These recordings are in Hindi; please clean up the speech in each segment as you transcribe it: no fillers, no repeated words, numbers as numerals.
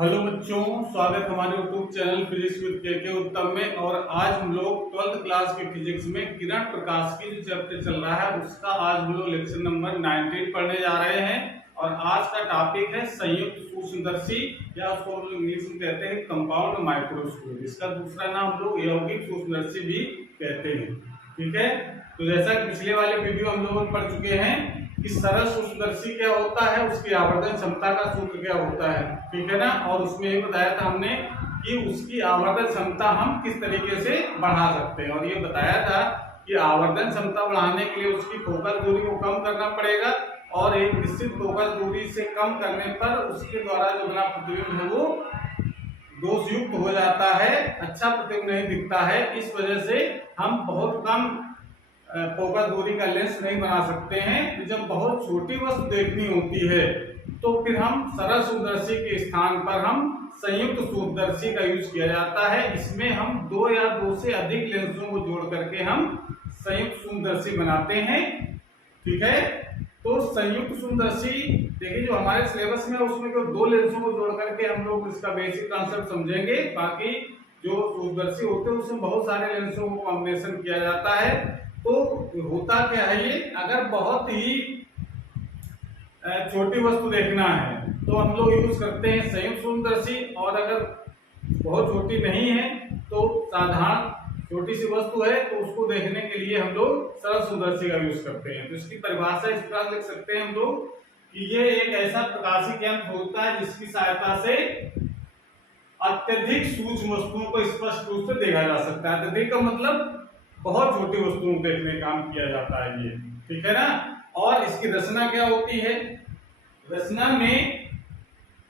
हेलो बच्चों, स्वागत हमारे यूट्यूब चैनल फिजिक्स विद के उत्तम में। और आज हम लोग 12th क्लास के फिजिक्स में किरण प्रकाश की जो चैप्टर चल रहा है उसका आज हम लोग लेक्चर नंबर 19 पढ़ने जा रहे हैं। और आज का टॉपिक है संयुक्त सूक्ष्मदर्शी, या उसको हम लोग इंग्लिश में कहते हैं कंपाउंड माइक्रोस्कोप। इसका दूसरा नाम हम लोग यौगिक सूक्ष्मदर्शी भी कहते हैं। ठीक है, तो जैसा कि पिछले वाले वीडियो हम लोग पढ़ चुके हैं कि सरल सूक्ष्मदर्शी क्या होता है, उसकी आवर्धन क्षमता का सूत्र क्या होता है, ठीक है ना। और उसमें ये बताया था हमने कि उसकी आवर्धन क्षमता हम किस तरीके से बढ़ा सकते हैं। और ये बताया था कि आवर्धन क्षमता बढ़ाने के लिए उसकी फोकस दूरी को कम करना पड़ेगा, और एक निश्चित फोकस दूरी से कम करने पर उसके द्वारा जो बना प्रतिबिंब है वो दोष युक्त हो जाता है, अच्छा प्रतिबिंब नहीं दिखता है। इस वजह से हम बहुत कम फोकस दूरी का लेंस नहीं बना सकते हैं। तो जब बहुत छोटी वस्तु देखनी होती है तो फिर हम सरल सूक्ष्मदर्शी के स्थान पर हम संयुक्त सूक्ष्मदर्शी का यूज किया जाता है। इसमें हम दो या दो से अधिक लेंसों को जोड़ करके हम संयुक्त सूक्ष्मदर्शी बनाते हैं। ठीक है, तो संयुक्त सूक्ष्मदर्शी देखिए जो हमारे सिलेबस में उसमें जो दो लेंसों को जोड़ करके हम लोग इसका बेसिक कॉन्सेप्ट समझेंगे। बाकी जो सूक्ष्मदर्शी होते हैं उसमें बहुत सारे लेंसों को कॉम्बिनेशन किया जाता है। तो होता क्या है, ये अगर बहुत ही छोटी वस्तु देखना है तो हम लोग यूज करते हैं संयुक्त सूक्ष्मदर्शी, और अगर बहुत छोटी नहीं है तो साधारण छोटी सी वस्तु है तो उसको देखने के लिए हम लोग सरल सूक्ष्मदर्शी का यूज करते हैं। तो इसकी परिभाषा इस प्रकार लिख सकते हैं हम लोग कि ये एक ऐसा प्रकाशिक यंत्र होता है जिसकी सहायता से अत्यधिक सूक्ष्म वस्तुओं को स्पष्ट रूप से देखा जा सकता है। अत्यधिक का मतलब बहुत छोटी वस्तुओं को देखने का काम किया जाता है ये, ठीक है ना। और इसकी रचना क्या होती है, रचना में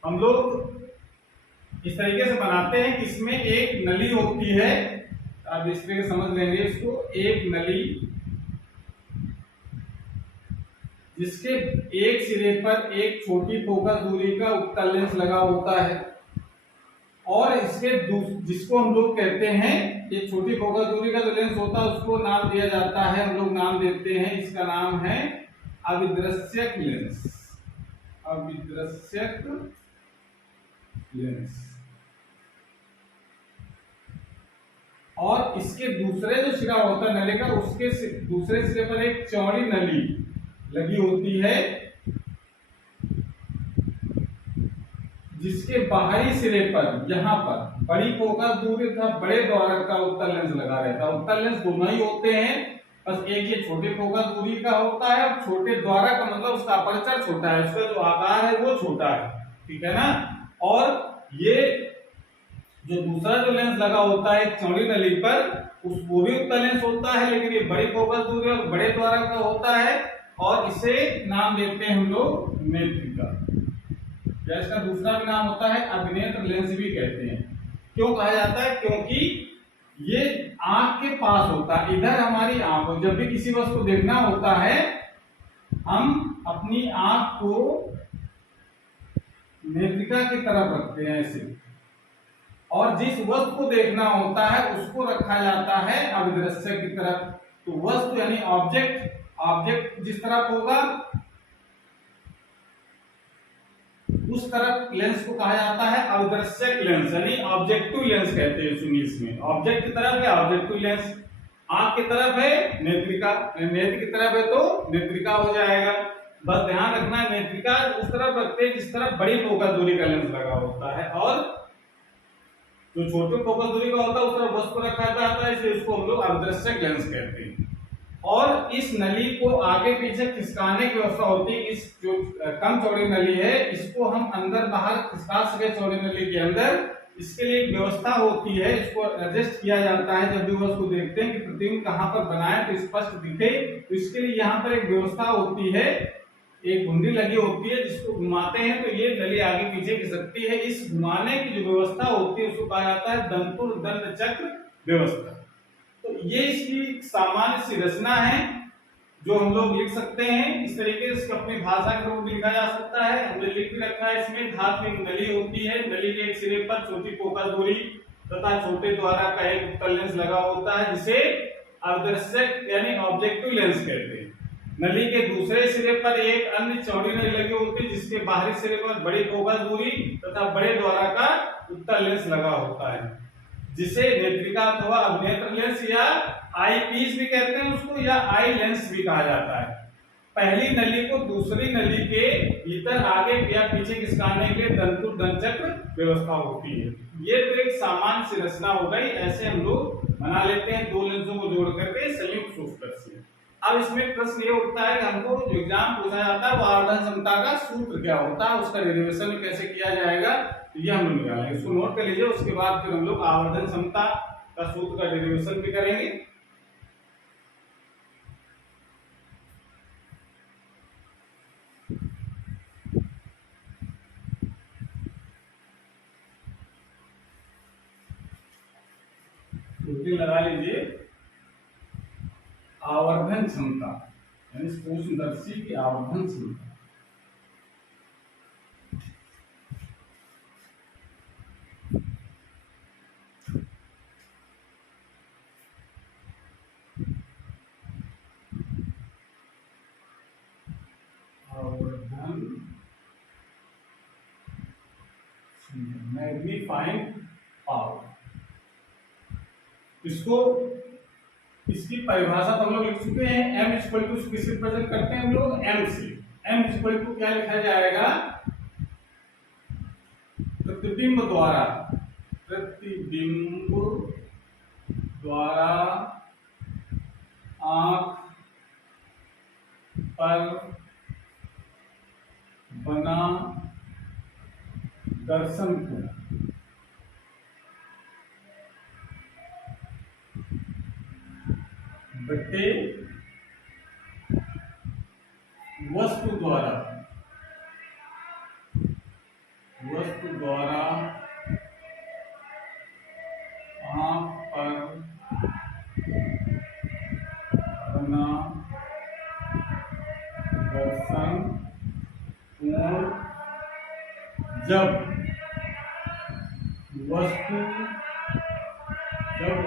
हम लोग इस तरीके से बनाते हैं कि इसमें एक नली होती है। अब इस तरीके समझ लेंगे इसको, एक नली जिसके एक सिरे पर एक छोटी फोकस दूरी का उत्तल लेंस लगा होता है, और इसके जिसको हम लोग कहते हैं एक छोटी फोकस दूरी का जो लेंस होता है उसको नाम दिया जाता है, हम लोग नाम देते हैं, इसका नाम है अविद्रश्यक लेंस। अविद्रश्यक लेंस। और इसके दूसरे जो सिरा होता है नली का, उसके दूसरे सिरे पर एक चौड़ी नली लगी होती है जिसके बाहरी सिरे पर यहाँ पर बड़ी फोकस दूरी तथा बड़े द्वारक का उत्तल लेंस लगा रहता है। उत्तल लेंस दोनों ही होते हैं, बस एक ये छोटे फोकस दूरी का होता है, और छोटे द्वारक का मतलब उसका अपर्चर छोटा है, उसका जो आकार है वो छोटा है, ठीक है ना। और ये जो दूसरा जो लेंस लगा होता है चौड़ी नली पर, वो भी उत्तल लेंस होता है, लेकिन ये बड़ी फोकस दूरी और बड़े द्वारक का होता है, और इसे नाम देते हैं हम लोग नेत्रिका। इसका दूसरा भी नाम होता है अभिनेत्र लेंस भी कहते हैं। क्यों कहा जाता है, क्योंकि ये आंख के पास होता है। इधर हमारी आंख हो, जब भी किसी वस्तु को देखना होता है हम अपनी आंख को नेत्रिका की तरफ रखते हैं ऐसे, और जिस वस्तु को देखना होता है उसको रखा जाता है अविद्रश्य की तरफ। तो वस्तु यानी ऑब्जेक्ट जिस तरफ होगा उस तरफ लेंस को कहा जाता है अविद्रश्यक लेंस, यानी ऑब्जेक्टिव लेंस कहते हैं इंग्लिश में। ऑब्जेक्ट की तरफ है ऑब्जेक्टिव लेंस, आंख की तरफ है नेत्रिका, नेत्र की तरफ है तो नेत्रिका हो जाएगा। बस ध्यान रखना है नेत्रिका उस तरफ रखते हैं जिस तरफ बड़ी फोकस दूरी का लेंस लगा होता है, और जो छोटे फोकस दूरी का होता है उस तरफ वस्तु रखा जाता है, इसलिए इसको हम लोग अविद्रश्यक लेंस कहते हैं। और इस नली को आगे पीछे खिसकाने की व्यवस्था होती है। इस जो कम चौड़ी नली है इसको हम अंदर बाहर खिसका सके चौड़ी नली के अंदर, इसके लिए एक व्यवस्था होती है, इसको एडजस्ट किया जाता है। जब भी वो उसको देखते हैं कि प्रतिबिंब कहां पर बनाए तो स्पष्ट दिखे, तो इसके लिए यहाँ पर एक व्यवस्था होती है, एक घुंडी लगी होती है जिसको घुमाते हैं तो ये नली आगे पीछे खिसकती है। इस घुमाने की जो व्यवस्था होती है उसको कहा जाता है दंतुर दंड चक्र व्यवस्था। तो ये इसकी सामान्य सी रचना है जो हम लोग लिख सकते हैं इस तरीके से। अपनी भाषा के रूप में लिखा जा सकता है, हमने लिख भी रखा है। इसमें धात्विक नली होती है, नली के एक सिरे पर छोटी फोकस दूरी तथा छोटे द्वारा का एक उत्तल लेंस लगा होता है जिसे अविद्रश्यक यानी ऑब्जेक्टिव लेंस कहते हैं। नली के दूसरे सिरे पर एक अन्य चौड़ी नली लगी होती है जिसके बाहरी सिरे पर बड़ी फोकस दूरी तथा बड़े द्वारा का उत्तल लेंस लगा होता है, जिसे नेत्रिका अथवा अभिनेत्र लेंस या आई पीस भी कहते हैं उसको, या आई लेंस भी कहा जाता है। पहली नली को दूसरी नली के भीतर आगे या पीछे खिसकाने के लिए दंतु दंचक्र व्यवस्था होती है। ये तो एक सामान्य संरचना हो गई, ऐसे हम लोग बना लेते हैं दो लेंसों को जोड़ करके संयुक्त सूत्रदर्शी। अब इसमें प्रश्न ये उठता है कि हमको जो एग्जाम पूछा जाता है वो आवर्धन क्षमता का सूत्र क्या होता है, उसका डेरिवेशन कैसे किया जाएगा, तो ये हम लोग निकालेंगे। इसको नोट कर लीजिए, उसके बाद फिर हम लोग आवर्धन क्षमता का सूत्र का डेरिवेशन भी करेंगे। सूत्र लगा लीजिए, आवर्धन क्षमता यानी सूक्ष्मदर्शी की आवर्धन क्षमता। मैग्नीफाइंग पावर, इसको इसकी परिभाषा तो हम लोग लिख चुके हैं। m इक्वल टू किससे रिप्रेजेंट करते हैं हम लोग, m से। m इक्वल टू क्या लिखा जाएगा, प्रतिबिंब द्वारा आंख पर बना दर्शन को बटे वस्तु द्वारा आंख पर बना दर्शन कोण जब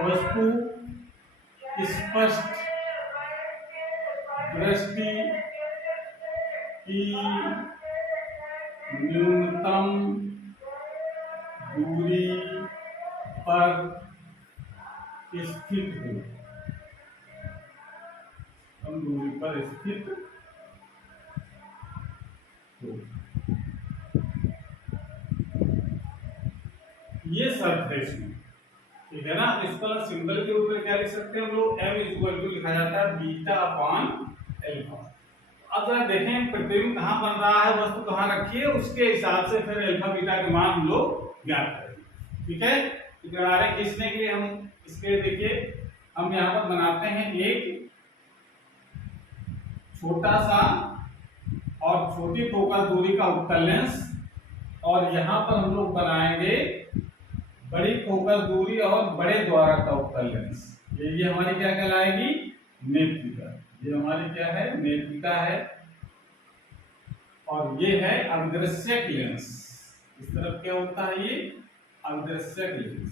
वस्तु स्पष्ट दृष्टि की न्यूनतम दूरी पर स्थित हो, कम दूरी पर स्थित हो। ये शर्त है इसमें, ठीक है ना। इसका सिंबल के रूप में क्या लिख सकते हैं हम लोग, m इक्वल टू लिखा जाता है बीटा अपॉन अल्फा। अब जरा देखें प्रतिबिंब कहाँ बन रहा है, वस्तु कहाँ रखी है, उसके हिसाब से फिर अल्फा बीटा के मान हम लोग ज्ञात करेंगे, ठीक है। तो किनारे खींचने के लिए हम इसके देखिए हम यहाँ पर बनाते हैं एक छोटा सा और छोटी फोकस दूरी का उत्तल लेंस, और यहाँ पर हम लोग बनाएंगे बड़ी फोकस दूरी और बड़े द्वारा का उत्तल लेंस। ये हमारी क्या कहलाएगी, नेत्रिका। ये हमारी क्या है, नेत्रिका है। और ये है अविदृश्यक लेंस। इस तरफ क्या होता है, ये अविदृश्यक लेंस।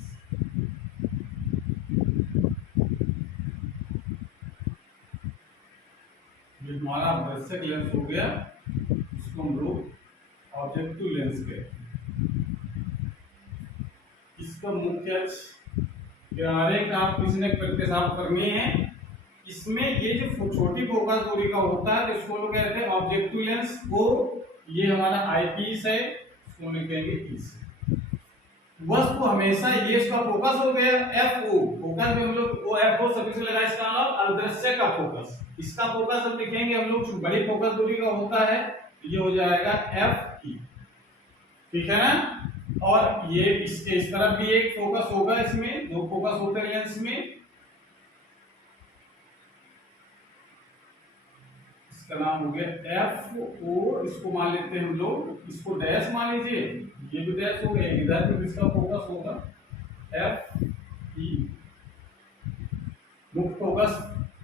ये हमारा अविदृश्यक लेंस हो गया, इसको हम लोग ऑब्जेक्टिव लेंस कहते हैं। इसका मुख्य अक्ष किनारे का पिछले करके साफ करनी है। इसमें ये जो छोटी फोकस दूरी का होता है तो इसको लोग कहते हैं ऑब्जेक्टिव लेंस को। ये हमारा आई पीस है, इसको लिखेंगे पीस। वस्तु हमेशा ये इसका फोकस हो गया एफ ओ, फोकस में हम लोग ओ एफ ओ सभी से लगा, इसका नाम अदृश्य का फोकस। इसका फोकस हम लिखेंगे हम लोग बड़ी फोकस दूरी का होता है, ये हो जाएगा एफ ई, ठीक है ना। और ये इसके इस तरफ भी एक फोकस होगा, इसमें दो फोकस होते हैं लेंस में, इसका नाम हो गया एफ ओ। इसको मान लेते हैं हम लोग, इसको डैश मान लीजिए, ये भी डैश हो गया, इधर भी इसका फोकस होगा एफ ई। मुख्य फोकस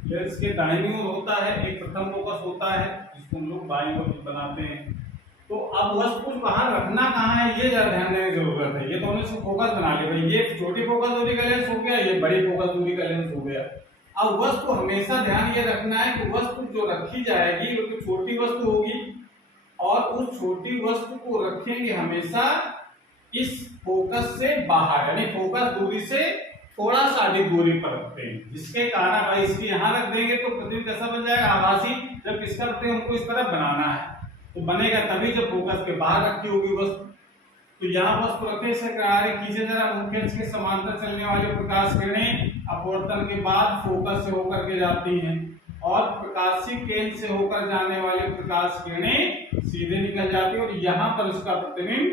लेंस के दाहिनी ओर होता है, एक प्रथम फोकस होता है जिसको हम लोग बाईं ओर बनाते हैं। तो अब वस्तु कहाँ रखना कहाँ है, ये जरा ध्यान देने की जरूरत है। ये तो हमने इसको फोकस बना लिया, ये छोटी फोकस दूरी का लेंस हो गया, ये बड़ी फोकस दूरी का लेंस हो गया। अब वस्तु हमेशा ध्यान ये रखना है कि वस्तु जो रखी जाएगी वो तो छोटी वस्तु होगी और उस छोटी वस्तु को रखेंगे हमेशा इस फोकस से बाहर, यानी फोकस दूरी से थोड़ा सा अधिक दूरी पर रखते हैं, जिसके कारण भाई इसकी यहां रख देंगे तो प्रतिबिंब कैसा बन जाएगा, आभासी। जब किसका प्रतिबिंब हमको इस तरफ बनाना है तो बनेगा तभी जब फोकस के बाहर रखी होगी वस्तु। तो यहाँ वस्तु रखे से किनारे खींचे जरा, मुख्य अक्ष के समांतर चलने वाले प्रकाश किरणें अपवर्तन के बाद फोकस से होकर के जाती हैं और प्रकाशीय केंद्र से होकर जाने वाले प्रकाश किरणें सीधे निकल जाती है और यहाँ पर उसका प्रतिबिंब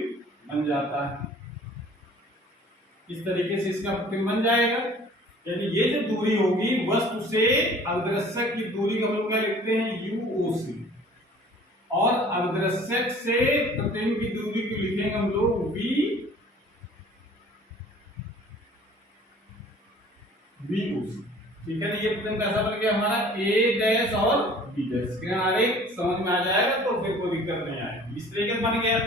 बन जाता है। इस तरीके से इसका प्रतिबिंब बन जाएगा। यानी ये जो दूरी होगी वस्तु से अवदृश्यक की दूरी को हम लोग क्या लिखते हैं, UOC, और अवदृश्यक से प्रतिबिंब की दूरी को लिखेंगे हम लोग VOC। ठीक है ना, ये प्रतिबिंब कैसा बन गया हमारा A' और B'। किरण आरेख समझ में आ जाएगा तो फिर कोई दिक्कत नहीं आएगी। इस तरीके से बन गया।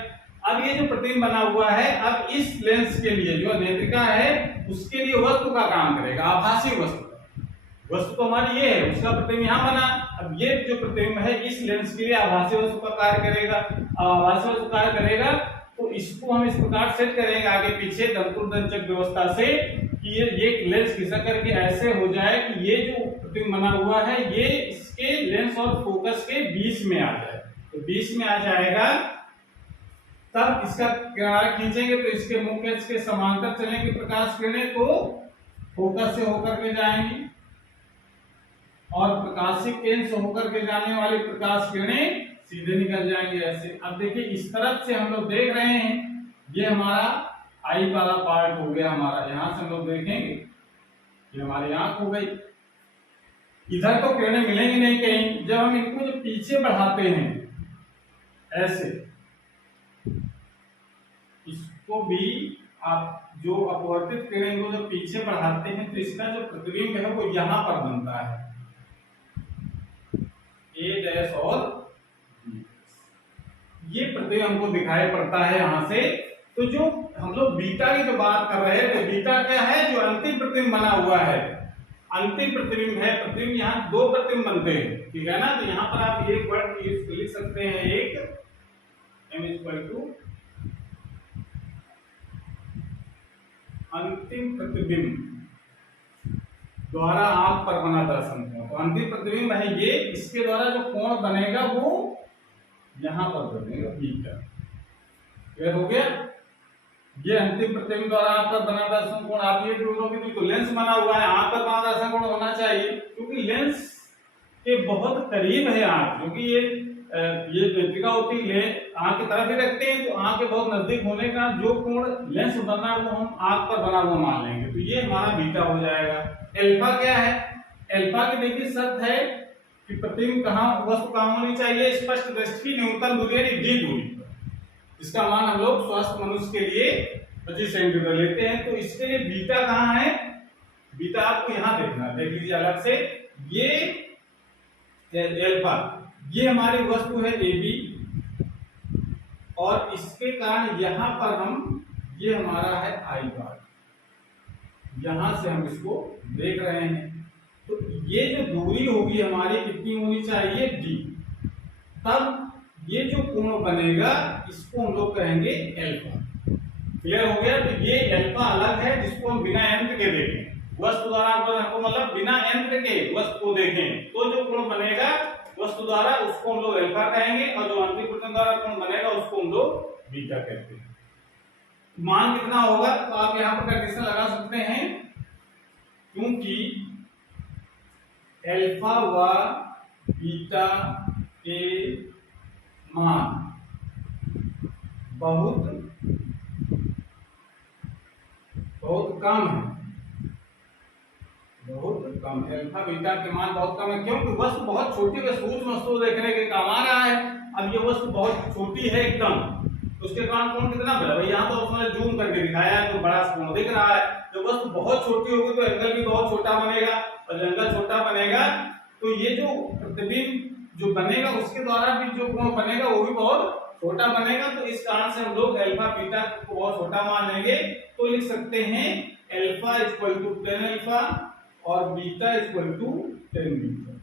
अब ये जो प्रतिबिंब बना हुआ है, अब इस लेंस के लिए जो नेत्रिका है उसके लिए वस्तु का काम करेगा, आभासी वस्तु। वस्तु तो हमारी ये है, उसका प्रतिबिंब यहाँ बना। अब ये जो प्रतिबिंब है इस लेंस के लिए आभासी वस्तु का कार्य करेगा। आभासी वस्तु कार्य करेगा तो इसको हम इस प्रकार सेट करेंगे आगे पीछे दंतुरदंचक व्यवस्था से कि ये लेंस खिसक करके ऐसे हो जाए कि ये जो प्रतिबिंब बना हुआ है ये इसके लेंस और फोकस के बीच में आ जाए। तो बीच में आ जाएगा तब इसका किनारा खींचेंगे तो इसके मुख्य अक्ष के समांतर चलेंगे प्रकाश किरणें तो फोकस से होकर के जाएंगी और प्रकाशीय केंद्र से होकर के जाने वाली प्रकाश किरणें सीधे निकल जाएंगे ऐसे। अब देखिए इस तरफ से हम लोग देख रहे हैं, ये हमारा आई वाला पार्ट हो गया हमारा। यहां से हम लोग देखेंगे ये हमारी आंख हो गई। इधर तो किरणें मिलेंगी नहीं कहीं। जब हम इनको जो पीछे बढ़ाते हैं ऐसे, इसको भी आप जो अपवर्तित किरणें को जब पीछे बढ़ाते हैं तो इसका जो प्रतिबिंब है वो यहां पर बनता है, A' और B। ये प्रतिबिंब हमको दिखाई पड़ता है यहां से। तो जो हम लोग बीटा की जो बात कर रहे थे, बीटा क्या है, जो अंतिम प्रतिबिंब बना हुआ है, अंतिम प्रतिबिंब है। प्रतिबिंब यहाँ दो प्रतिबिंब बनते हैं, ठीक है ना। तो यहाँ पर आप एक वर्ड लिख सकते हैं, एक M अंतिम प्रतिबिंब द्वारा आंख पर बना दर्शन कोण। तो अंतिम प्रतिबिंब है ये, इसके द्वारा जो कोण बनेगा वो यहां पर बनेगा बीटा। क्लियर हो गया। ये अंतिम प्रतिबिंब द्वारा आंख पर बना दर्शन कोण। आप ये बोलोगे तो लेंस बना हुआ है, आंख पर बना दर्शन कोण होना चाहिए क्योंकि लेंस के बहुत करीब है आंख, क्योंकि ये नेत्रिका होती है आंख की तरफ ही रखते हैं तो आंख के बहुत नजदीक होने का जो कोण लेंस बनना है वो हम आंख पर बना हुआ मान लेंगे। तो ये हमारा बीटा हो जाएगा। अल्फा क्या है, अल्फा की देखिए शर्त है कि प्रतिबिंब कहां, वस्तु कहां होनी चाहिए, स्पष्ट दृष्टि की न्यूनतम दूरी यानी डी दूरी पर। इसका मान हम लोग स्वस्थ मनुष्य के लिए 25 सेंटीमीटर लेते हैं। तो इसके लिए बीटा कहां है, बीटा आपको यहां देखना है, देख लीजिए अलग से। ये अल्फा, ये हमारी वस्तु है AB और इसके कारण यहां पर हम, ये हमारा है I बार, यहां से हम इसको देख रहे हैं। तो ये जो दूरी होगी हमारी कितनी होनी चाहिए, D। तब ये जो कोण बनेगा इसको हम लोग कहेंगे अल्फा। क्लियर हो गया। तो ये अल्फा अलग है जिसको हम बिना यंत्र के देखें, वस्तु द्वारा हमको मतलब बिना यंत्र के वस्तु को देखें तो जो कोण बनेगा वस्तु द्वारा उसको हम लोग अल्फा कहेंगे और जो अंतिम प्रतिबिंब द्वारा कोण बनेगा उसको हम लोग बीटा कहते हैं। मान कितना होगा तो आप यहाँ पर कंडीशन लगा सकते हैं, क्योंकि अल्फा व बीटा के मान बहुत कम है, बहुत कम है। अल्फा बीटा के मान बहुत कम है क्योंकि वस्तु बहुत छोटी है, सूक्ष्म वस्तु देखने के काम आ रहा है। अब ये वस्तु बहुत छोटी है एकदम, तो उसके कारण कोण कितना बड़ा, भाई यहाँ तो उसने जूम करके दिखाया है तो बड़ा कोण दिख रहा है। जब वस्तु बहुत छोटी होगी तो एंगल भी बहुत छोटा बनेगा और जब एंगल छोटा बनेगा तो ये जो प्रतिबिंब जो बनेगा उसके द्वारा भी जो कोण बनेगा वो भी बहुत छोटा बनेगा। तो इस कारण से हम लोग अल्फा बीटा को बहुत छोटा मान लेंगे। तो लिख सकते हैं अल्फा इक्वल टू 10 अल्फा और beta equal to ten beta,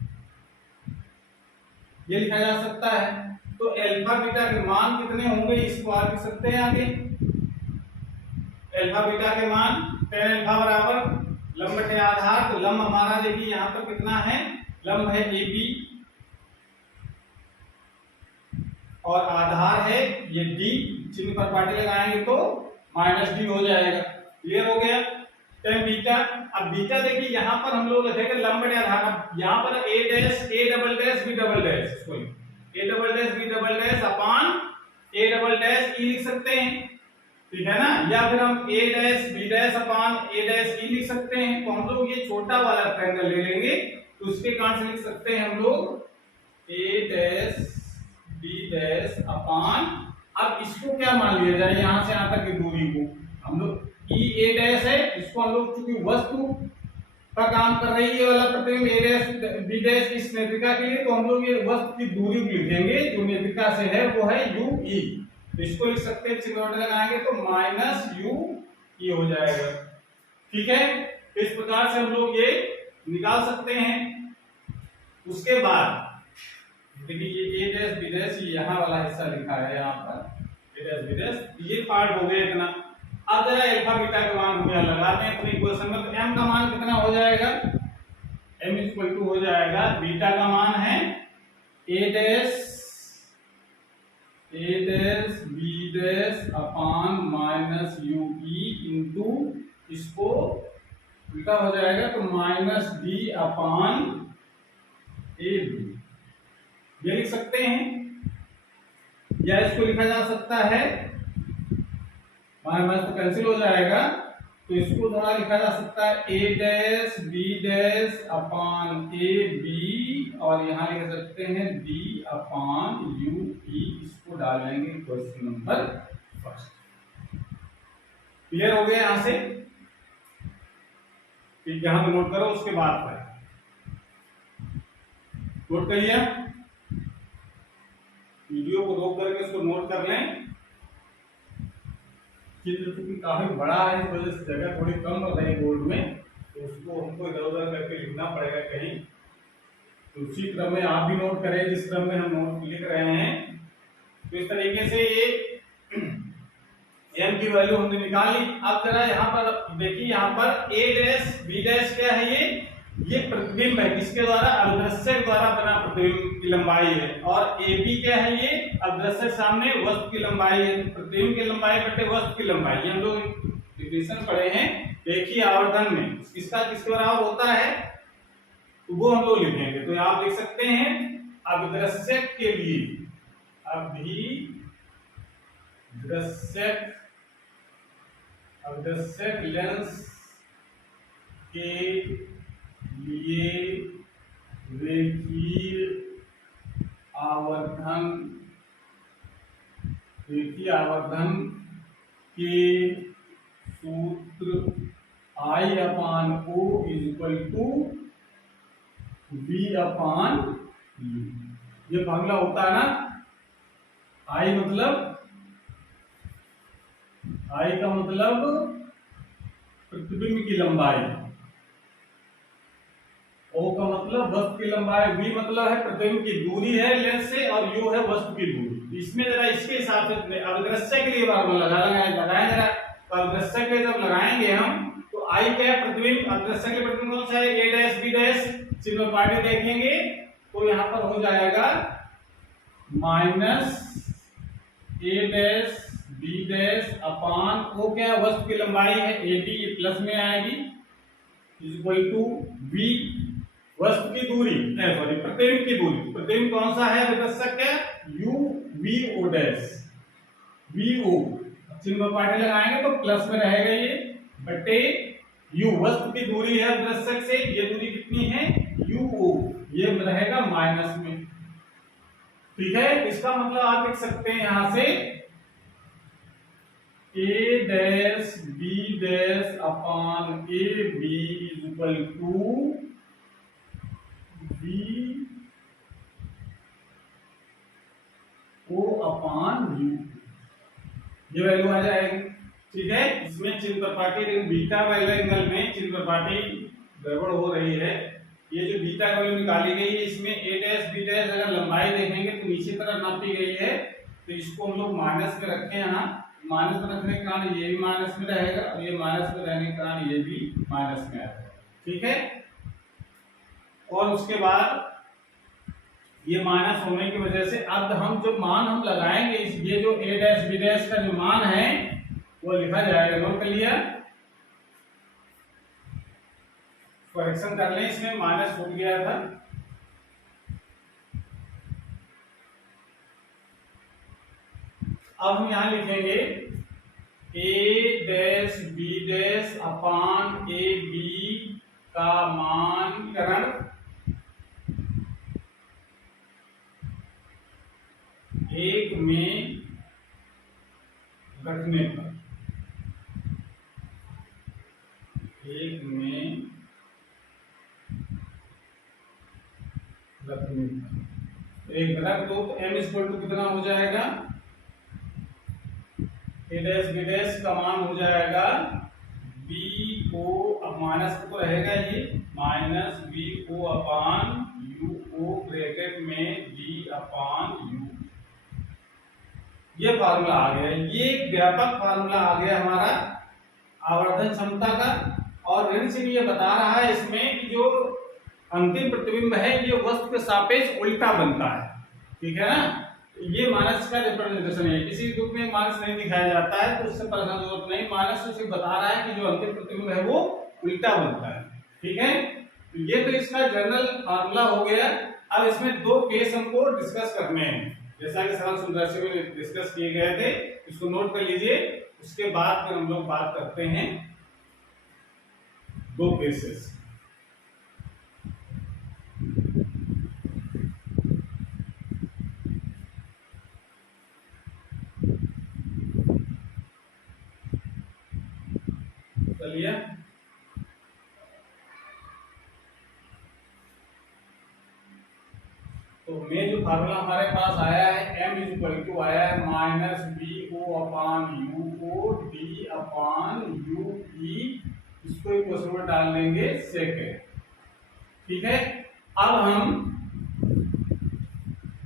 ये लिखा जा सकता है। तो अल्फा बीटा के मान कितने होंगे इसको आप लिख सकते हैं आगे। अल्फा बीटा के मान टेन अल्फा बराबर लंब बटे आधार, तो लंब हमारा देखिए यहाँ पर कितना है, लंब है ए बी और आधार है ये डी, चिन्ह पर पार्टी लगाएंगे तो माइनस डी हो जाएगा। क्लियर हो गया। टेन बीटा, अब बीटा देखिए यहाँ पर हम लोग लिखेंगे लंब बटे आधार, अब यहाँ पर A dash A double dash B double dash, A double dash B double dash upon A double dash E लिख सकते हैं, ठीक है ना, या फिर हम A dash B dash upon A dash E लिख सकते हैं। तो हम लोग ये छोटा वाला ट्रायंगल ले लेंगे तो उसके कारण से लिख सकते हैं हम लोग ए डैश बी डैश अपान, अब इसको क्या मान लिया जाए यहां से यहां तक की दूरी को, हम लोग ई ए डैश है, इसको हम लोग चूंकि वस्तु का काम कर रही है वाला प्रतिबिंब ए डैश बी डैश इस नेत्रिका के लिए, तो हम लोग ये वस्तु की दूरी लिखेंगे जो नेत्रिका से है वो है यू ई, तो इसको लिख सकते हैं, चिन्ह लगाएंगे तो माइनस यू ई हो जाएगा। ठीक है, इस प्रकार से हम लोग ये निकाल सकते हैं। उसके बाद देखिए ये ए डैश बी डैश यहाँ वाला हिस्सा लिखा है, यहाँ पर ए डैश बी डैश, ये पार्ट हो गया इतना। अब जरा अल्फा बीटा का मान हम यहाँ लगाते हैं अपनी इक्वेशन में, तो m का मान कितना हो जाएगा, m इक्वल टू हो जाएगा, बीटा का मान है a dash b dash upon minus U E into, इसको उल्टा हो जाएगा तो minus d upon A B, ये लिख सकते हैं, या इसको लिखा जा सकता है माइनस तो कैंसिल हो जाएगा, तो इसको थोड़ा लिखा जा सकता है A dash B dash upon A B, और यहाँ लिख सकते हैं डी अपान यू ई, इसको डालेंगे क्वेश्चन नंबर फर्स्ट। क्लियर हो गया यहाँ से, ठीक, यहाँ पे नोट करो, उसके बाद पर नोट कर लिया, वीडियो को रोक करके इसको नोट कर लें। चित्र चूंकि काफी बड़ा है इस वजह से जगह थोड़ी कम रह रही बोर्ड में, तो उसको हमको इधर उधर करके लिखना पड़ेगा कहीं, तो उसी क्रम में आप भी नोट करें जिस क्रम में हम नोट लिख रहे हैं। तो इस तरीके से ये m की वैल्यू हमने निकाली। अब जरा यहाँ पर देखिए, यहाँ पर a डैश b डैश क्या है, ये प्रतिबिंब है, किसके द्वारा, अदृश्यक द्वारा बना प्रतिबिंब की लंबाई है, और ए बी क्या है, ये अदृश्यक सामने वस्तु की लंबाई है, प्रतिबिंब की लंबाई बटे वस्तु की लंबाई, ये हम लोग डिफिनेशन पढ़े हैं। देखिए आवर्धन में किसका किसके बराबर होता है, तो वो हम लोग लिखेंगे, तो आप लिख सकते हैं अदृश्यक के लिए, अदृश्यक लेंस के लिए रेखीय आवर्धन के सूत्र I upon O equal to V upon U, ये फार्मूला होता है ना। I का मतलब प्रतिबिंब की लंबाई, O का मतलब वस्तु की लंबाई, V मतलब है प्रतिबिंब की दूरी है लेंस से, और U है वस्तु की दूरी। इसमें जरा इसके हिसाब से अदृश्य के लिए लगाएं जरा, तो अदृश्य के जब लगाएंगे हम, तो I क्या है, प्रतिबिंब, अदृश्य के प्रतिबिंब कौन सा है, A डैश B डैश, चिन्ह पार्टी देखेंगे तो यहाँ पर हो जाएगा minus A dash B dash upon O क्या है, वस्तु की लंबाई है AB, ये प्लस में आएगी, इक्वल टू V वस्तु की दूरी, सॉरी प्रतिबिंब की दूरी, प्रतिबिंब कौन सा है, अदृश्यक है U V O dash, V O चिन्ह पार्टी लगाएंगे तो प्लस में रहेगा ये, बटे U वस्तु की दूरी है अदृश्यक से, ये दूरी कितनी है UO, ये रहेगा माइनस में। ठीक है, इसका मतलब आप लिख सकते हैं यहां से A dash B dash upon AB equal to V O upon U, ये वैल्यू आ जाएगी। ठीक है, इसमें चिन्ह पार्टी बीटा वाले एंगल में चिन्ह पार्टी गड़बड़ हो रही है। ये जो बीटा की वैल्यू निकाली गई है इसमें a डैश b डैश अगर लंबाई देखेंगे तो नीचे तरफ नापी गई है, तो इसको हम लोग माइनस में रखें। यहाँ माइनस में रखने के कारण ये भी माइनस में रहेगा और ये माइनस में रहने के कारण ये भी माइनस में आएगा। ठीक है, और उसके बाद ये माइनस होने की वजह से अब हम जो मान हम लगाएंगे इस ये जो a डैश b डैश का जो मान है वो लिखा जाएगा। नोट कर लिया, करेक्शन कर लें, इसमें माइनस हो गया था। अब हम यहां लिखेंगे a dash b dash upon a b का मानकरण एक में रखने पर, एक में रखने पर एक रख दो तो m इक्वल टू कितना हो जाएगा, a डैश b डैश का मान हो जाएगा b को, अब माइनस तो रहेगा ये, माइनस b को अपान u को ब्रैकेट में d अपान u। ये फार्मूला आ गया, ये एक व्यापक फार्मूला आ गया हमारा आवर्धन क्षमता का। और ऋण चिन्ह ये बता रहा है इसमें कि जो अंतिम प्रतिबिंब है ये वस्तु के सापेक्ष उल्टा बनता है। ठीक है ना, ये माइनस का रिप्रेजेंटेशन है, किसी रूप में माइनस नहीं दिखाया जाता है तो उससे परेशान जरूरत नहीं, माइनस सिर्फ बता रहा है कि जो अंतिम प्रतिबिंब है वो उल्टा बनता है। ठीक है, तो ये तो इसका जनरल फार्मूला हो गया। अब इसमें दो केस हमको डिस्कस करने हैं, जैसा कि सरल संदर्भ में डिस्कस किए गए थे, इसको नोट कर लीजिए। उसके बाद फिर हम लोग बात करते हैं दो केसेस। चलिए, तो में जो फार्मूला हमारे पास आया है m इक्वल टू आया है minus B O upon U O D upon U E, इसको इक्वेशन में डाल देंगे सेकेंड। ठीक है, अब हम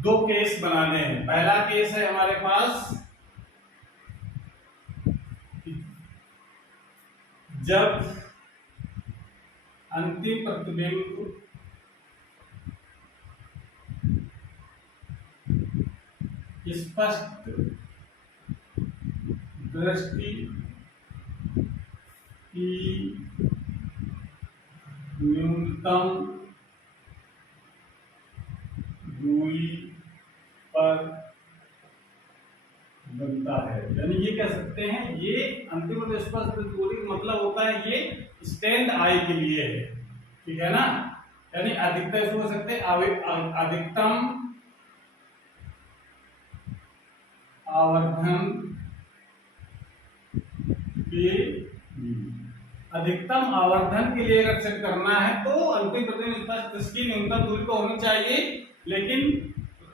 दो केस बनाने हैं। पहला केस है हमारे पास जब अंतिम प्रतिबिंब स्पष्ट दृष्टि की न्यूनतम दूरी पर बनता है। यानी ये कह सकते हैं ये अंतिम और स्पष्ट दूरी मतलब होता है ये स्टैंड आई के लिए है। ठीक है ना, यानी अधिकतम इसको हो सकते हैं अधिकतम आवर्धन के, अधिकतम आवर्धन के लिए अगर चेक करना है तो अंतिम प्रतिबिंब स्पष्ट दृष्टि की न्यूनतम दूरी तो होनी चाहिए, लेकिन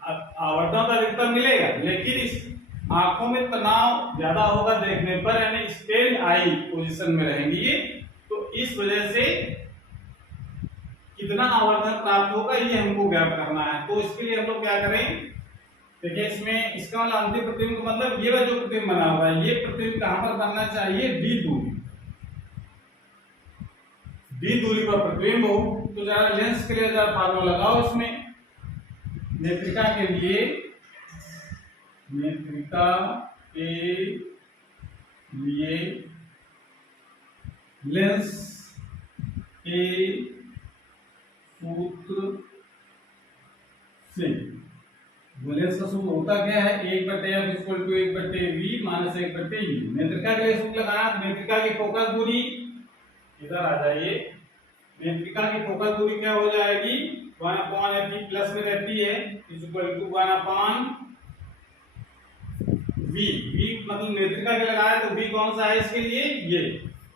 आवर्धन का अधिकतम मिलेगा, लेकिन इस आंखों में तनाव ज्यादा होगा देखने पर, यानी स्टैंड आई पोजीशन में रहेंगी ये। तो इस वजह से कितना आवर्धन प्राप्त होगा ये हमको ज्ञात करना है। तो इसके लिए हम लोग क्या करें, देखिए इसमें इसका मतलब अंतिम प्रतिबिंब का मतलब ये वाला जो प्रतिबिंब बना हुआ है ये प्रतिबिंब कहां पर बनना चाहिए, डी दूरी, डी दूरी पर प्रतिबिंब हो। तो जरा लेंस के लिए जरा फार्मूला लगाओ इसमें। नेत्रिका के लिए, नेत्रिका के लिए लेंस के सूत्र से, लेंस का सूत्र होता क्या है, 1/f equal to 1/v minus 1/u। नेत्रिका के लिए सूत्र लगाया, नेत्रिका की फोकस दूरी, इधर आ जाइए, नेत्रिका की फोकस दूरी क्या हो जाएगी, 1/f प्लस में रहती है इक्वल टू 1/v। v मतलब नेत्रिका के लगाया तो v कौन सा है इसके लिए, ये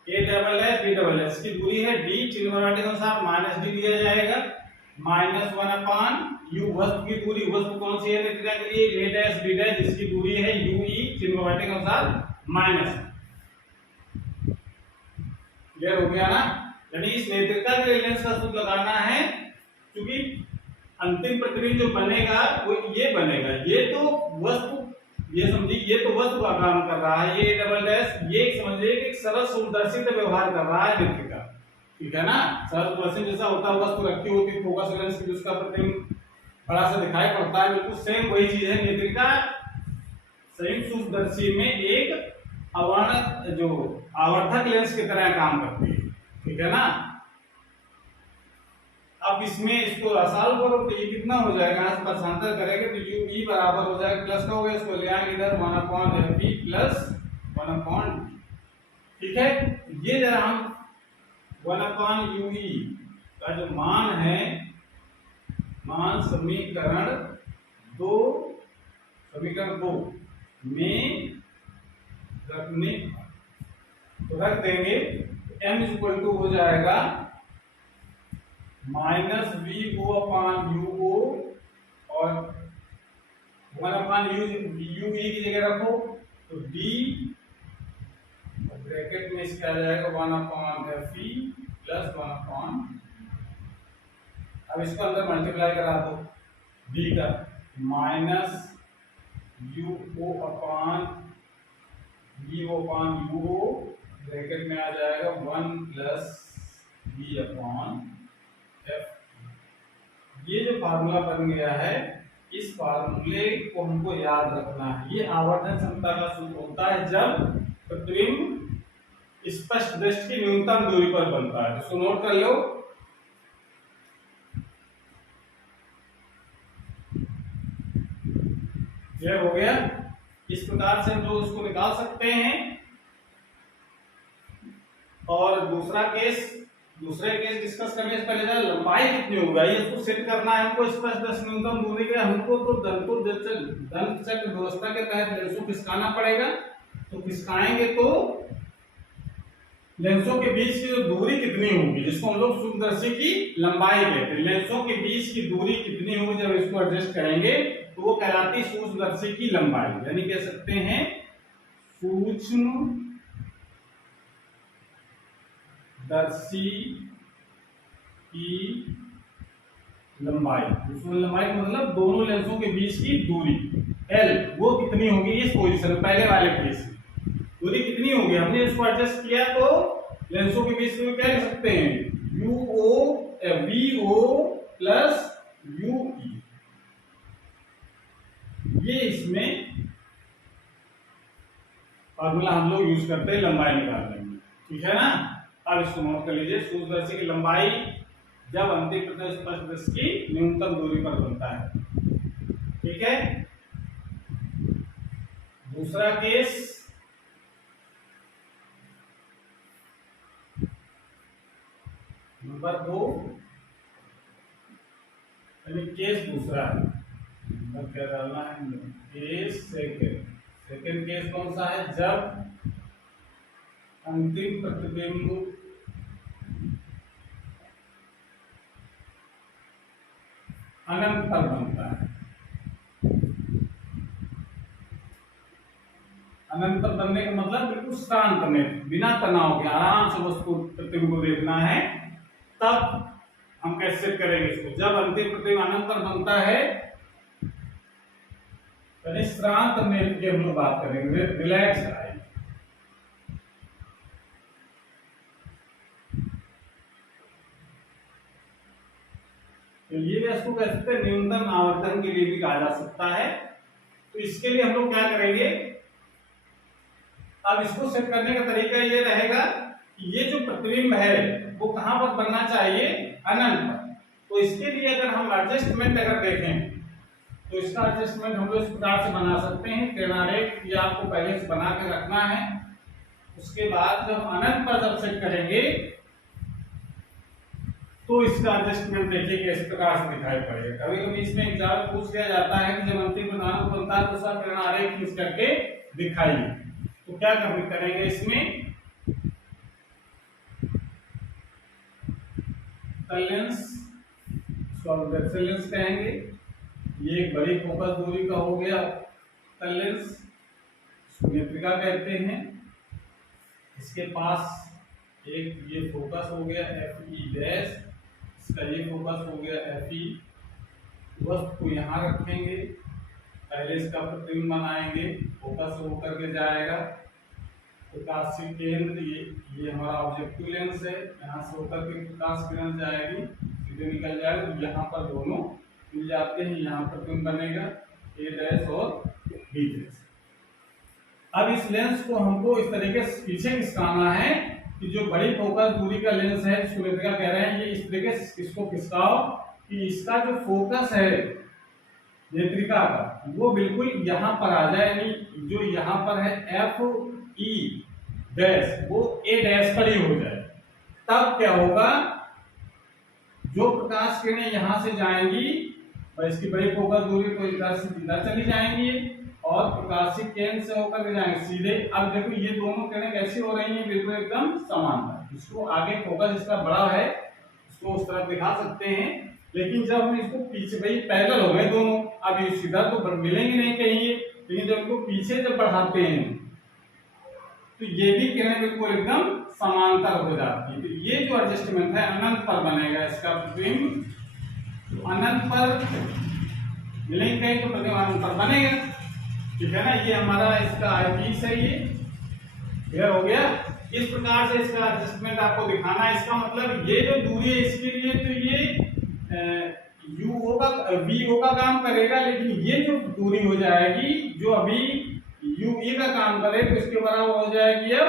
a double S b double S की दूरी है d, चिन्ह के अनुसार माइनस d दिया जाएगा, माइनस 1/u वस्तु की दूरी, वस्तु कौन सी है नेत्रिका के लिए, a डैश b डैश, इसकी दूरी है u e, चिन्ह के अनुसार माइनस। क्लियर हो गया ना। यानी इस नेत्रिका के लिए लेंस का सूत्र लगाना है, क्योंकि अंतिम प्रतिबिंब जो बनेगा वो ये बनेगा। ये तो वस्तु, ये समझिए ये तो वस्तु का काम कर रहा है, ये डबल डैश, ये समझिए कि एक सरल सूक्ष्मदर्शी का व्यवहार कर रहा है नेत्रिका, ठीक है ना। सरल सूक्ष्मदर्शी जैसा होता है, वस्तु रखी होती है फोकस लेंस की, उसका प्रतिबिंब बड़ा सा दिखाई पड़ता है, बिल्कुल सेम वही चीज है। नेत्रिका संयुक्त सूक्ष्मदर्शी में एक अवर्णक जो आवर्धक लेंस की तरह काम करती है, ठीक है ना। अब इसमें इसको सॉल्व करो तो ये कितना हो जाएगा, यहाँ से पक्षांतर करेंगे तो यू ई बराबर हो जाएगा, प्लस का हो गया, इसको ले आएंगे इधर 1/fb प्लस 1/, ठीक है। ये जरा हम 1/ue का जो मान है, मान समीकरण 2 में रखने तो रख देंगे, m इक्वल टू हो जाएगा माइनस VO/UO और 1/UE की जगह रखो तो D ब्रैकेट में इसका आ जाएगा 1/FE प्लस 1/, अब इसको अंदर मल्टीप्लाई करा दो, D का माइनस VO/UO ब्रैकेट में आ जाएगा 1 प्लस V/F। ये जो फार्मूला बन गया है, इस फार्मूले को हमको याद रखना है। ये आवर्धन क्षमता का सूत्र होता है जब प्रतिबिंब स्पष्ट दृष्टि की न्यूनतम दूरी पर बनता है। इसको नोट कर लो। क्लियर हो गया। इस प्रकार से हम लोग उसको निकाल सकते हैं। और दूसरे केस डिस्कस करने से पहले लंबाई कितनी होगा ये इसको सेट करना है हमको। स्पष्ट दृष्टि न्यूनतम दूरी के हमको तो दंत चक्र व्यवस्था के तहत लेंसों खिसकाना पड़ेगा। तो खिसकाएंगे तो लेंसों के बीच की जो दूरी कितनी होगी, जिसको हम लोग सूक्ष्मदर्शी की लंबाई कहते हैं, लेंसों के बीच की दूरी कितनी होगी जब इसको एडजस्ट करेंगे तो वो कहलाती है सूक्ष्मदर्शी की लंबाई। यानी कह सकते हैं सूक्ष्म दर्शी की लंबाई। दूसरी लंबाई का मतलब दोनों लेंसों के बीच की दूरी L वो कितनी होगी इस पोजीशन पहले वाले केस में दूरी कितनी होगी। हमने इसको एडजस्ट किया तो लेंसों के बीच में क्या लिख सकते हैं VO प्लस UE। ये इसमें फॉर्मूला हम लोग यूज करते हैं लंबाई निकालने में, ठीक है ना। अब इसको नोट कर लीजिए। सूक्ष्मदर्शी की लंबाई जब अंतिम प्रतिबिंब स्पष्ट दृष्टि की न्यूनतम दूरी पर बनता है, ठीक है। दूसरा केस नंबर 2, यानी केस दूसरा है। नंबर क्या डालना है, केस सेकंड केस कौन सा है, जब अंतिम प्रतिबिंब अनंत पर बनता है। अनंत पर बनने का मतलब बिल्कुल शांत में, बिना तनाव के आराम से वस्तु प्रतिबिंब को देखना है। तब हम कैसे करेंगे इसको, जब अंतिम प्रतिबिंब अनंत पर बनता है तो शांत में की हम लोग बात करेंगे, रिलैक्स आए। तो ये इसको कह सकते हैं न्यूनतम आवर्धन के लिए भी कहा जा सकता है। तो इसके लिए हम लोग क्या करेंगे, अब इसको सेट करने का तरीका ये रहेगा कि ये जो प्रतिबिंब है वो कहां पर बनना चाहिए, अनंत पर। तो इसके लिए अगर हम एडजस्टमेंट अगर देखें तो इसका एडजस्टमेंट हम लोग इस प्रकार से बना सकते हैं। किनारे ये आपको पहले से बना के रखना है। उसके बाद जब अनंत पर जब सेट करेंगे तो इसका एडजस्टमेंट देखिए कि इस प्रकार से दिखाई पड़ेगा। कभी कभी इसमें एग्जाम पूछ लिया जाता है कि जब अंतिम परिणाम बनता है तो उसका किनारे खींच करके दिखाइए। तो क्या करेंगे इसमें, लेंस लेंस कहेंगे। ये एक बड़ी फोकस दूरी का हो गया लेंस, नेत्रिका कहते हैं। इसके पास एक ये फोकस हो गया एफ ई डैश, इसका ये फोकस हो गया एफ ई। वस्तु को यहाँ रखेंगे, पहले इसका प्रतिबिंब बनाएंगे, फोकस होकर के जाएगा प्रकाशीय केंद्र, ये हमारा ऑब्जेक्टिव लेंस है, यहाँ से होकर के प्रकाश किरण जाएगी, सीधे निकल जाएगा, तो यहाँ पर दोनों मिल जाते हैं, यहाँ प्रतिबिंब बनेगा ए डैश और बी डैश। अब इस लेंस को हमको इस तरीके से पीछे खिसकाना है कि जो बड़ी फोकस दूरी का लेंस है, जिसको नेत्रिका कह रहे हैं, ये इस तरीके से इसको खिसकाओ कि इसका जो फोकस है नेत्रिका का वो बिल्कुल यहाँ पर आ जाए, यानी जो यहाँ पर है एफ ई डैश वो ए डैश पर ही हो जाए। तब क्या होगा, जो प्रकाश किरणें यहाँ से जाएंगी और इसकी बड़ी फोकस दूरी तो इधर से इधर चली जाएंगी और प्रकाशीय केंद्र से होकर के जाएंगे सीधे। अब देखो ये दोनों किरणें कैसी हो रही हैं, बिल्कुल एकदम समांतर। इसको आगे फोकस इसका बड़ा है, इसको उस तरफ दिखा सकते हैं, लेकिन जब हम इसको पीछे, भाई पैरेलल हो गए दोनों, अब इस इधर तो मिलेंगे नहीं कहीं, लेकिन जब इनको पीछे जब बढ़ाते हैं तो ये भी किरणें बिल्कुल एकदम समांतर हो जाती है। तो ये जो एडजस्टमेंट है अनंत पर बनेगा, इसका प्रतिबिंब अनंत पर मिलेंगे कहीं तो प्रतिबिंब अनंत पर बनेगा, ठीक है ना। ये हमारा इसका आईपीस है, ये क्लियर हो गया। इस प्रकार से इसका एडजस्टमेंट आपको दिखाना है। इसका मतलब ये जो दूरी है इसके लिए तो ये यू का वी ओ का काम करेगा, लेकिन ये जो दूरी हो जाएगी जो अभी यू ई का काम करे तो इसके बराबर हो जाएगी अब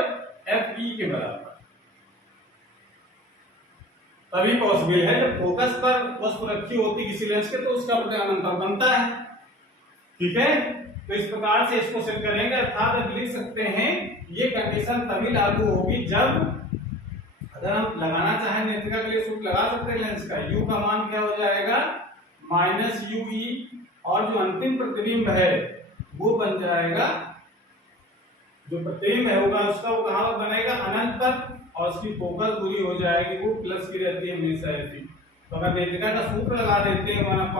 एफ ई के बराबर। तभी पॉसिबल है जब फोकस पर वस्तु रखी होती किसी लेंस के तो उसका प्रतिबिंब अंतर बनता है, ठीक है। तो इस प्रकार से इसको सेट करेंगे, अर्थात अब लिख सकते हैं ये कंडीशन तभी लागू होगी जब, अगर हम लगाना चाहें नेत्रिका के लिए सूत्र लगा सकते हैं लेंस का, u का मान क्या हो जाएगा माइनस यू ई, और जो अंतिम प्रतिबिंब है वो बन जाएगा, जो प्रतिबिंब है होगा उसका वो कहां पर बनेगा अनंत पर, और उसकी फोकस दूरी हो जाएगी वो प्लस की रहती है हमेशा एफ। तो अगर नेत्रिका का सूत्र लगा देते हैं 1/f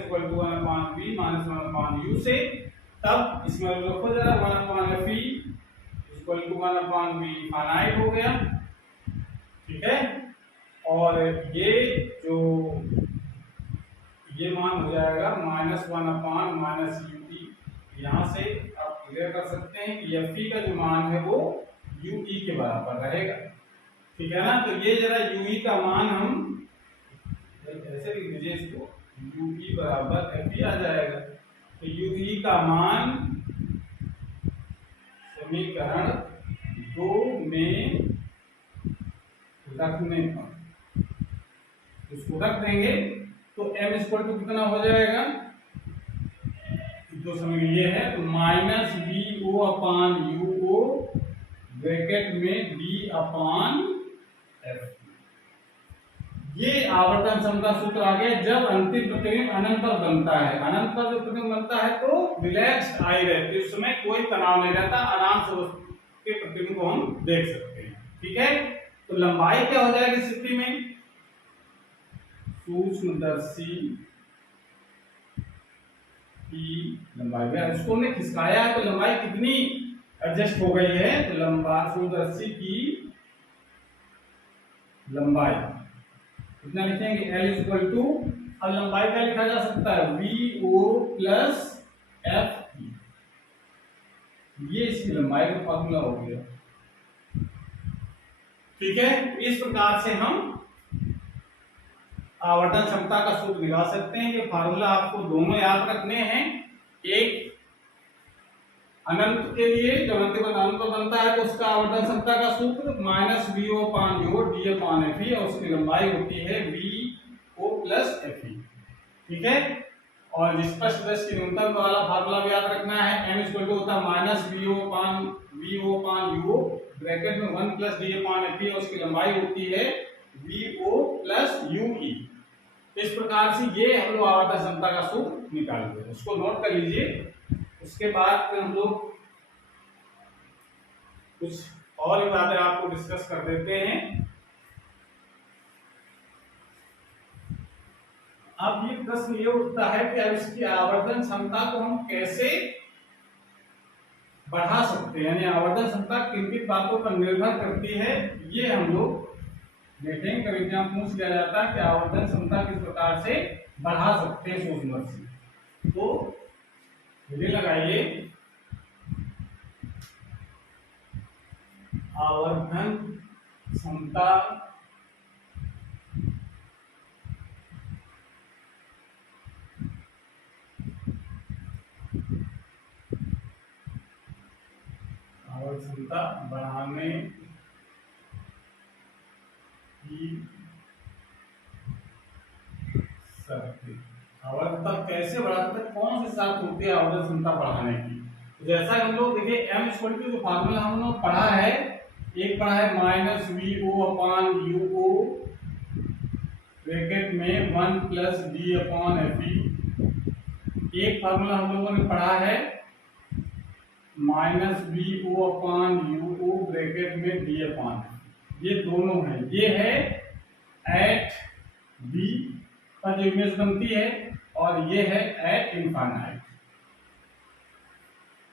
= 1/v - 1/u से, तब इसमें रखो जरा 1/fe = 1/v फाइनाइट हो गया, ठीक है। और ये जो ये मान हो जाएगा -1/-u e, यहाँ से आप क्लियर कर सकते हैं कि एफ ई का जो मान है वो यू ई के बराबर रहेगा, ठीक है ना। तो ये जरा यू ई का मान हम ऐसे लिख लीजिए, इसको यू ई बराबर एफ ई आ जाएगा। तो यू ई का मान समीकरण 2 में रखने पर इसको रख देंगे तो m = कितना हो जाएगा, तो समीकरण ये है, तो -v/u(o) ब्रैकेट में d/f। ये आवर्तन क्षमता सूत्र आ गया जब अंतिम प्रतिबिंब अनंत पर बनता है। अनंत पर जब प्रतिबिंब बनता है तो रिलैक्स्ड आई रहती है, उस समय कोई तनाव नहीं रहता, आराम से वस्तु के प्रतिबिंब को हम देख सकते हैं, ठीक है। तो लंबाई क्या हो जाएगी इस स्थिति में, सूक्ष्मदर्शी की लंबाई, इसको हमने खिसकाया है तो लंबाई कितनी एडजस्ट हो गई है, तो लंबाई सूक्ष्मदर्शी की लंबाई कितना लिखेंगे, L = अब लंबाई क्या लिखा जा सकता है, VO + FE, ये इसकी लंबाई का फॉर्मूला हो गया, ठीक है। इस प्रकार से हम आवर्तन क्षमता का सूत्र निकाल सकते हैं। ये फार्मूला आपको दोनों याद रखने हैं, एक अनंत के लिए जब अंतिम अनंत बनता है तो उसका आवर्तन क्षमता का सूत्र -v/u d/fe, और उसकी लंबाई होती है VO + FE, ठीक है। और स्पष्टदर्शी की न्यूनतम वाला फार्मूला भी याद रखना है, m = होता है -v/u ब्रैकेट में 1 + d/fe, और उसकी लंबाई होती है VO + UE। इस प्रकार से ये हम लोग आवर्तन क्षमता का सूत्र निकाल दिए, उसको नोट कर लीजिए। उसके बाद हम लोग कुछ और भी बातें आपको डिस्कस कर देते हैं। अब ये प्रश्न ये उठता है कि अब इसकी आवर्तन क्षमता को हम कैसे बढ़ा सकते हैं, यानी आवर्धन क्षमता किन किन बातों पर निर्भर करती है, ये हम लोग देखेंगे। कभी एग्जाम पूछ लिया जाता है कि आवर्धन क्षमता किस प्रकार से बढ़ा सकते हैं सूक्ष्म से। तो ये लगाइए, आवर्धन क्षमता क्षमता बढ़ाने की शक्ति। आवर्धनता कैसे बढ़ा सकते हैं, कौन सी शर्त होती है आवर्धन क्षमता बढ़ाने की? तो जैसा कि हम लोग देखिए एम इक्वल टू जो फार्मूला हम लोग पढ़ा है, एक पढ़ा है minus V O upon U O bracket में 1 plus D upon F E. एक फार्मूला हम लोगों ने पढ़ा है minus B O upon U O bracket में डी अपॉन, ये दोनों है, ये है एट बी पर जो इमेज बनती है और ये है एट इनफाइनाइट,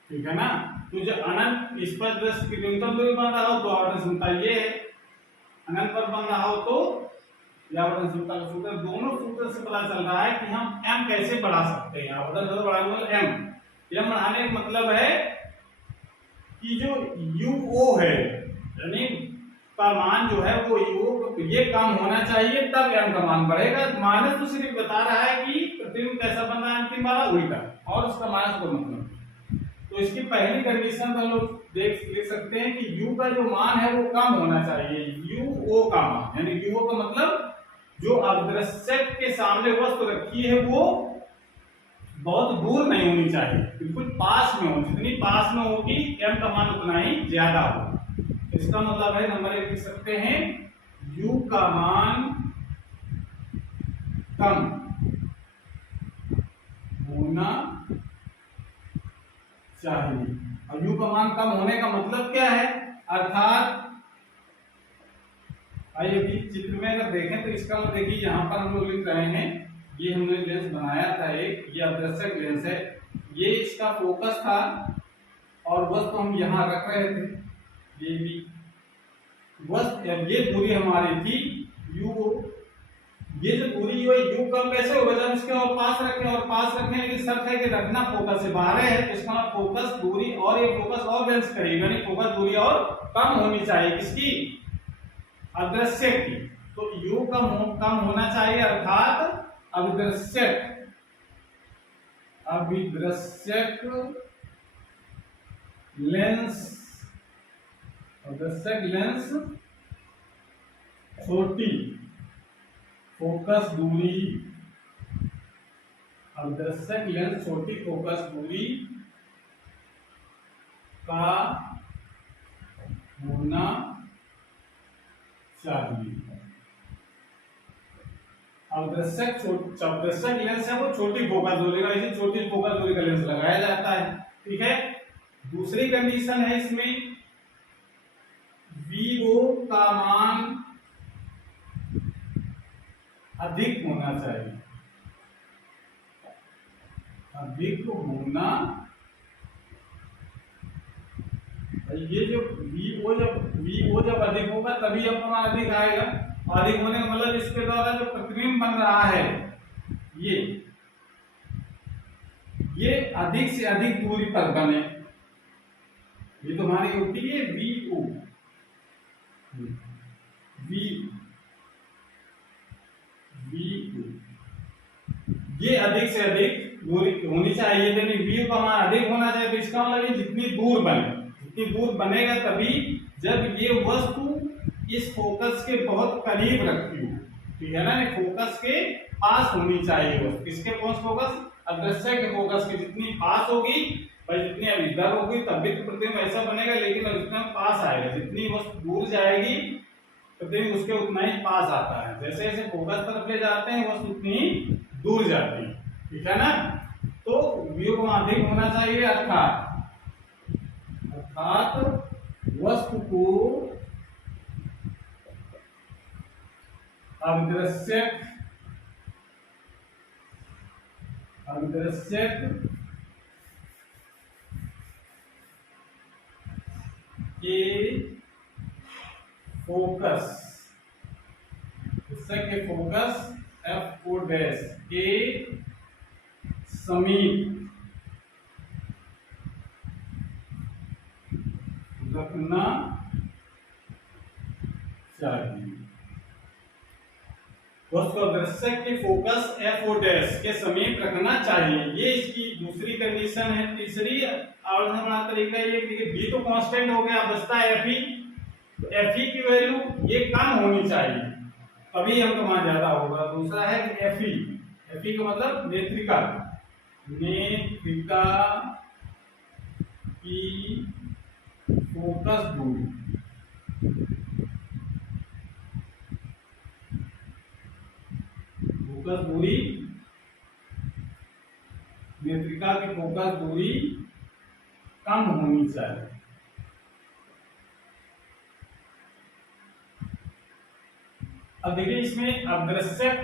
ठीक है ना। तो जो अनंत इस पर दृष्टि की न्यूनतम दूरी बन रहा हो तो आवर्धन क्षमता ये है, अनंत पर बन रहा हो तो आवर्धन क्षमता का सूत्र। दोनों सूत्र से पता चल रहा है कि हम m कैसे बढ़ा सकते हैं। आवर्धन क्षमता बढ़ाने वाला m बढ़ाने का मतलब है कि जो UO है यानी का मान जो है वो UO ये कम होना चाहिए तब m का मान बढ़ेगा। माइनस तो सिर्फ बता रहा है कि प्रतिबिंब कैसा बन रहा है अंतिम वाला उल्टा, और उसका माइनस को मतलब। तो इसकी पहली कंडीशन तो हम लोग लिख सकते हैं कि U का जो मान है वो कम होना चाहिए, UO का मान, यानी UO का मतलब जो अदृश्यक के सामने वस्तु रखी है वो बहुत दूर नहीं होनी चाहिए, बिल्कुल पास में हो, जितनी पास में होगी m का मान उतना ही ज्यादा होगा। इसका मतलब है नंबर 1 लिख सकते हैं u का मान कम होना चाहिए। और u का मान कम होने का मतलब क्या है, अर्थात आइए अभी चित्र में अगर देखें तो इसका मतलब देखिए यहाँ पर हम लोग लिख रहे हैं, ये हमने लेंस बनाया था एक, ये अदृश्यक लेंस है, ये इसका फोकस था और वस्तु हम यहाँ रख रहे थे, ये भी वस्तु, ये दूरी हमारी थी u, ये जो दूरी है u कम कैसे होगा जब इसके और पास रखें, और पास रखने की शर्त है कि रखना फोकस से बाहर है, तो इसका फोकस दूरी और ये फोकस और लेंस करेगी, यानी फोकस दूरी और कम होनी चाहिए किसकी, अदृश्य की। तो u कम होना चाहिए अर्थात अविदृश्यक लेंस छोटी फोकस दूरी, अविदृश्यक लेंस छोटी फोकस दूरी का होना चाहिए। अवदृश्यक लेंस है वो छोटी फोकस दूरी का, इसी छोटी फोकस दूरी का लेंस लगाया जाता है, ठीक है। दूसरी कंडीशन है इसमें वीओ का मान अधिक होना चाहिए, अधिक होना, ये जो वीओ जब अधिक होगा तभी अब मान अधिक आएगा, अधिक होने का मतलब इसके द्वारा जो प्रतिबिंब बन रहा है ये अधिक से अधिक दूरी पर बने, ये तो हमारी होती है वीओ, ये अधिक से अधिक दूरी होनी चाहिए, यानी वी का मान अधिक होना चाहिए। तो इसका मतलब ये जितनी दूर बने, जितनी दूर बनेगा तभी जब ये वस्तु इस फोकस के बहुत करीब रखी हो, ठीक है ना, फोकस के पास होनी चाहिए वस्तु, किसके पास फोकस, अदृश्य के फोकस के जितनी पास होगी भाई, जितनी अब इधर होगी तब भी तो प्रतिबिंब ऐसा बनेगा, लेकिन अब जितना पास आएगा, जितनी वस्तु दूर जाएगी प्रतिबिंब उसके उतना ही पास आता है, जैसे जैसे फोकस तरफ ले जाते हैं वस्तु उतनी दूर जाती है, ठीक है ना। तो व्यू को अधिक होना चाहिए अर्थात वस्तु को अविदृश्यक के फोकस, दृश्य के फोकस F O डैश के समीप रखना चाहिए। दोस्तों दृश्य के फोकस F O डैश के समीप रखना चाहिए, ये इसकी दूसरी कंडीशन है। तीसरी आवर्धन वाला तरीका ये देखिए, बी तो कांस्टेंट हो गया, बचता है Fe, तो Fe की वैल्यू ये कम होनी चाहिए, तभी हमको वहां ज्यादा होगा। दूसरा है कि Fe का मतलब नेत्रिका, नेत्रिका की फोकस दूरी, फोकस दूरी, नेत्रिका की फोकस दूरी कम होनी चाहिए। अब देखिए इसमें अदृश्यक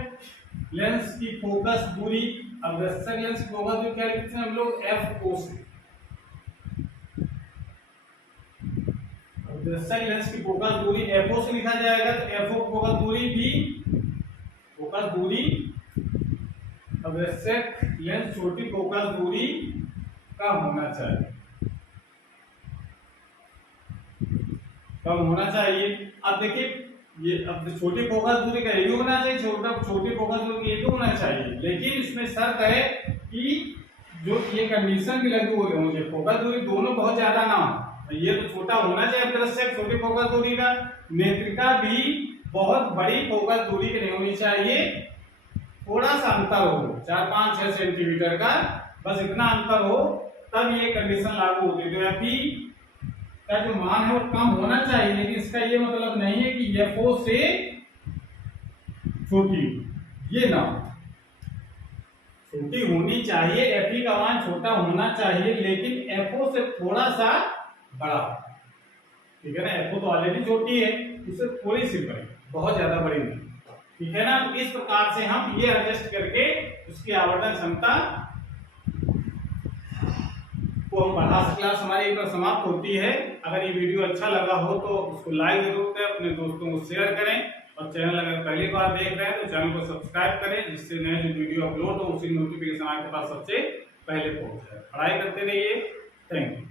लेंस की फोकस दूरी, अदृश्यक लेंस की फोकस दूरी क्या लिखते हैं हम लोग, FO से। अदृश्यक लेंस की फोकस दूरी FO से लिखा जाएगा, तो FO फोकस दूरी भी, फोकस दूरी अदृश्यक लेंस छोटी फोकस दूरी का होना चाहिए, कम होना चाहिए। अब देखिए ये अब छोटी फोकस दूरी का ये भी होना चाहिए, छोटी फोकस दूरी ये भी होना चाहिए, लेकिन इसमें शर्त है कि जो ये कंडीशन भी लगी हुई है, मुझे फोकस दूरी दोनों बहुत ज्यादा ना हो, ये तो छोटा होना चाहिए अदृश्यक छोटी फोकस दूरी का, नेत्रिका भी बहुत बड़ी फोकस दूरी की नहीं होनी चाहिए, थोड़ा सा अंतर हो, 4-5-6 सेंटीमीटर का, बस इतना अंतर हो, तब ये कंडीशन लागू होती है। तो Fe का जो मान है वो कम होना चाहिए, लेकिन इसका ये मतलब नहीं है कि FO से छोटी, ये ना, छोटी होनी चाहिए, Fe का मान छोटा होना चाहिए, लेकिन FO से थोड़ा सा बड़ा, ठीक है ना। FO तो ऑलरेडी छोटी है, उससे थोड़ी सी बड़ी, बहुत ज्यादा बड़ी नहीं, ठीक है ना। तो इस प्रकार से हम ये एडजस्ट करके उसकी आवर्धन क्षमता को हम बढ़ा सकते। क्लास हमारी एक बार समाप्त होती है। अगर ये वीडियो अच्छा लगा हो तो उसको लाइक जरूर करें, अपने दोस्तों को शेयर करें, और चैनल अगर पहली बार देख रहे हैं तो चैनल को सब्सक्राइब करें, जिससे नए जो वीडियो अपलोड हो उसी नोटिफिकेशन आपके पास सबसे पहले पहुंचे। पढ़ाई करते रहिए। Thank you.